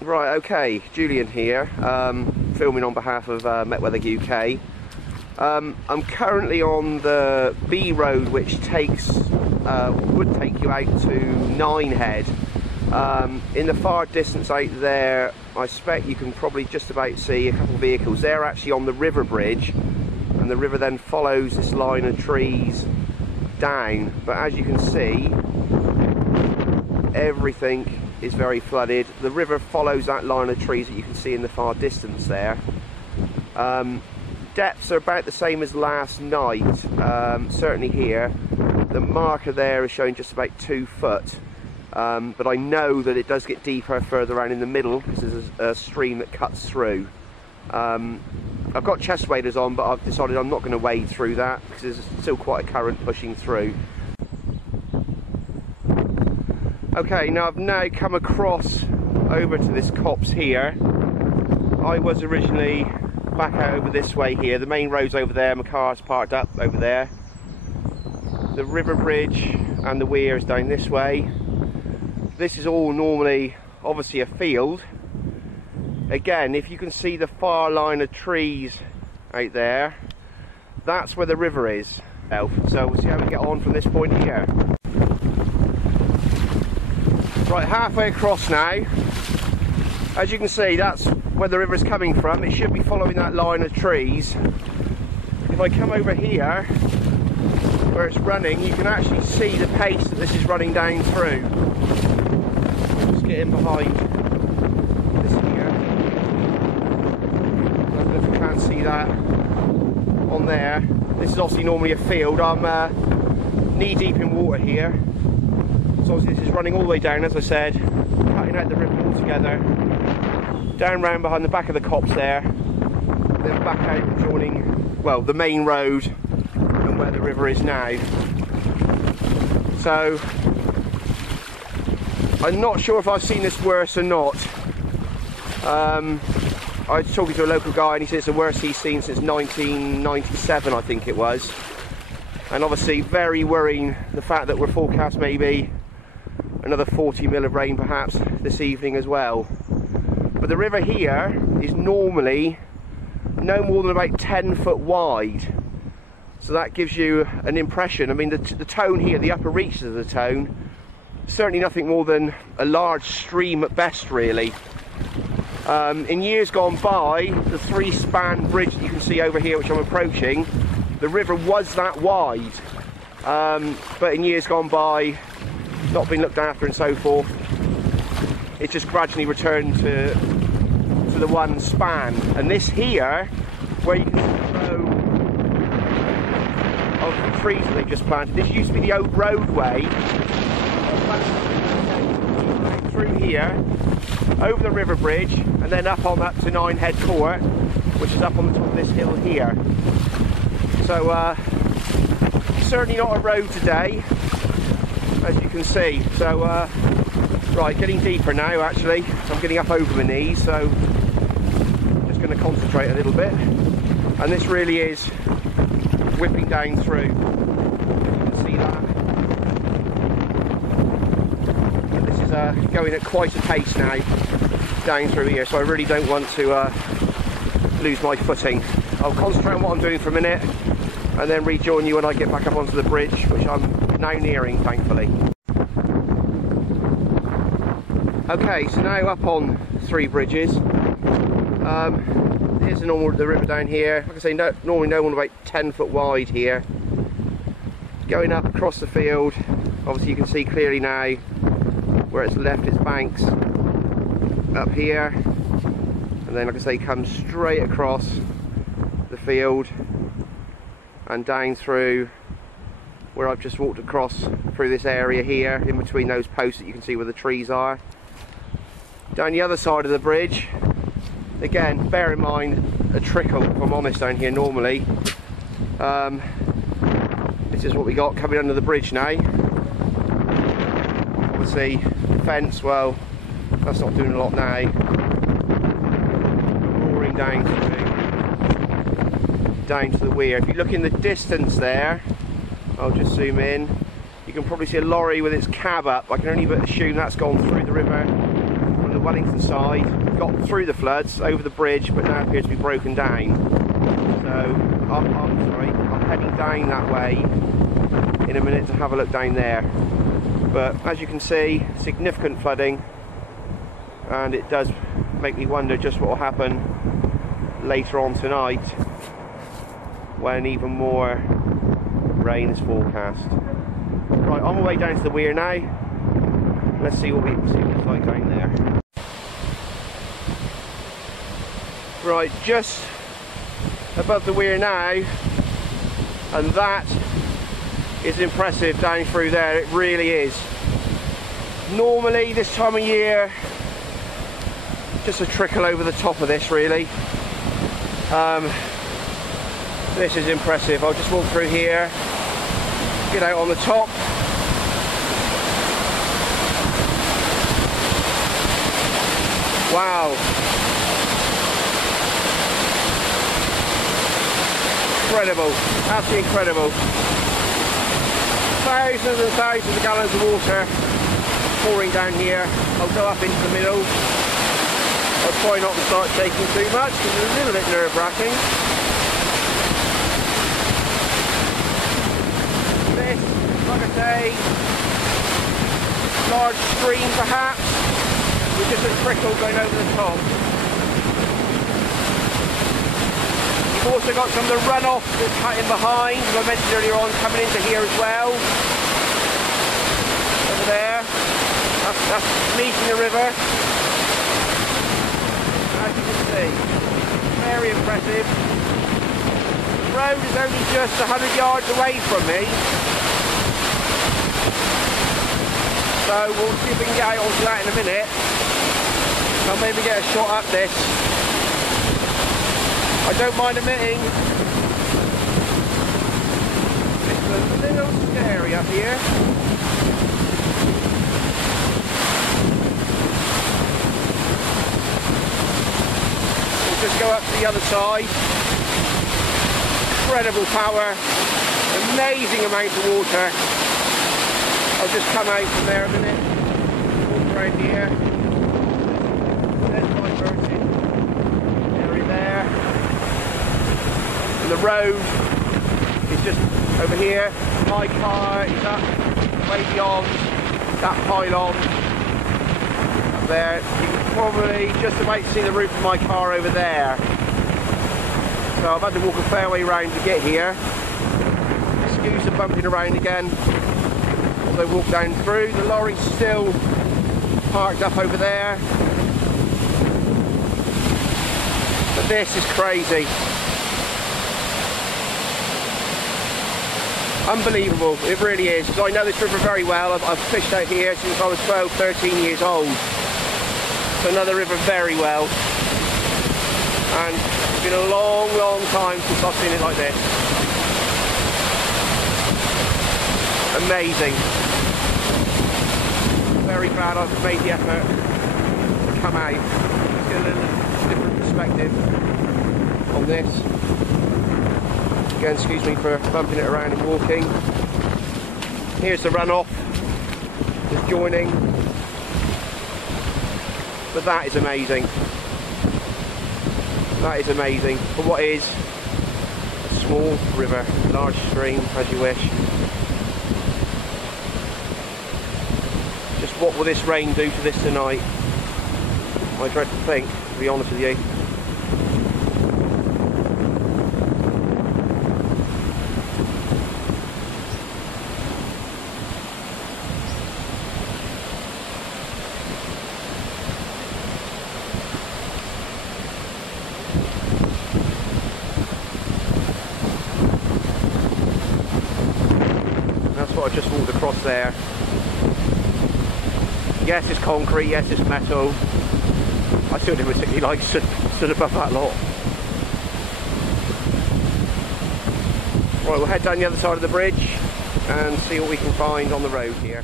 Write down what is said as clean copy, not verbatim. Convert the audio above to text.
Right, okay, Julian here, filming on behalf of Metweather UK. I'm currently on the B road which would take you out to Nynehead. In the far distance out there, I suspect you can probably just about see a couple of vehicles. They're actually on the river bridge, and the river then follows this line of trees down. But as you can see, everything is very flooded. The river follows that line of trees that you can see in the far distance there. Depths are about the same as last night, certainly here. The marker there is showing just about 2 foot, but I know that it does get deeper further around in the middle because there's a stream that cuts through. I've got chest waders on, but I've decided I'm not going to wade through that because there's still quite a current pushing through. Okay, now I've now come across over to this copse here. I was originally back out over this way here. The main road's over there, my car's parked up over there. The river bridge and the weir is down this way. This is all normally obviously a field. Again, if you can see the far line of trees out there, that's where the river is. So we'll see how we get on from this point here. Right, halfway across now. As you can see, that's where the river is coming from. It should be following that line of trees. If I come over here, where it's running, you can actually see the pace that this is running down through. Just get in behind this here. I don't know if you can see that on there. This is obviously normally a field. I'm knee deep in water here. So obviously this is running all the way down, as I said, cutting out the river altogether, down round behind the back of the copse there, then back out and joining, well, the main road and where the river is now. So I'm not sure if I've seen this worse or not. I was talking to a local guy and he said it's the worst he's seen since 1997, I think it was. And obviously very worrying the fact that we're forecast maybe another 40 mil of rain perhaps this evening as well. But the river here is normally no more than about 10 foot wide. So that gives you an impression. I mean, the tone here, the upper reaches of the tone, certainly nothing more than a large stream at best, really. In years gone by, the 3-span bridge that you can see over here, which I'm approaching, the river was that wide. But in years gone by, not been looked after and so forth, it just gradually returned to the 1 span. And this here, where you can see the row of trees that they've just planted, this used to be the old roadway through here, over the river bridge, and then up to Nynehead Court, which is up on the top of this hill here. So certainly not a road today, as you can see. So right, getting deeper now actually. I'm getting up over my knees, so just going to concentrate a little bit. And this really is whipping down through. You can see that. And this is going at quite a pace now down through here, so I really don't want to lose my footing. I'll concentrate on what I'm doing for a minute and then rejoin you when I get back up onto the bridge, which I'm now nearing, thankfully. Okay, so now up on 3 bridges. Here's the river down here. Like I say, normally no one about 10 foot wide here. Going up across the field, obviously you can see clearly now where it's left its banks up here, and then like I say, comes straight across the field and down through where I've just walked across through this area here, in between those posts that you can see where the trees are. Down the other side of the bridge, again, bear in mind a trickle, if I'm honest, down here normally. This is what we got coming under the bridge now. Obviously, the fence, well, that's not doing a lot now. Roaring down to the weir. If you look in the distance there, I'll just zoom in, you can probably see a lorry with its cab up. I can only but assume that's gone through the river from the Wellington side, got through the floods, over the bridge, but now appears to be broken down. So I'm heading down that way in a minute to have a look down there. But as you can see, significant flooding, and it does make me wonder just what will happen later on tonight when even more rain is forecast. Right, on my way down to the weir now. Let's see what it's like down there. Right, just above the weir now, and that is impressive down through there. It really is. Normally this time of year, just a trickle over the top of this really. This is impressive. I'll just walk through here, get out on the top. Wow. Incredible, absolutely incredible. Thousands and thousands of gallons of water pouring down here. I'll go up into the middle. I'll try not to start shaking too much because it's a little bit nerve-wracking. This, like I say, large stream perhaps, with just a trickle going over the top. You've also got some of the runoff that's cutting behind, as I mentioned earlier on, coming into here as well. Over there. That's meeting the river. As you can see, very impressive. The road is only just 100 yards away from me. So we'll see if we can get out onto that in a minute. I'll maybe get a shot up this. I don't mind admitting, it's a little scary up here. We'll just go up to the other side. Incredible power, amazing amount of water. I'll just come out from there a minute, walk around here. There's my person, area there. And the road is just over here. My car is up way beyond that pylon up there. You can probably just about see the roof of my car over there. So I've had to walk a fair way round to get here. Excuse the bumping around again as I walk down through. The lorry's still parked up over there. But this is crazy. Unbelievable, it really is. So I know this river very well. I've fished out here since I was 12, 13 years old. So I know the river very well. And it's been a long, long time since I've seen it like this. Amazing. Very glad I've made the effort to come out. Let's get a little different perspective on this. Again, excuse me for bumping it around and walking. Here's the runoff, just joining. But that is amazing. That is amazing for what is a small river, large stream, as you wish. Just what will this rain do to this tonight? I dread to think, to be honest with you. I just walked across there. Yes, it's concrete, yes, it's metal. I still didn't particularly like stood above that lot. Right, we'll head down the other side of the bridge and see what we can find on the road here.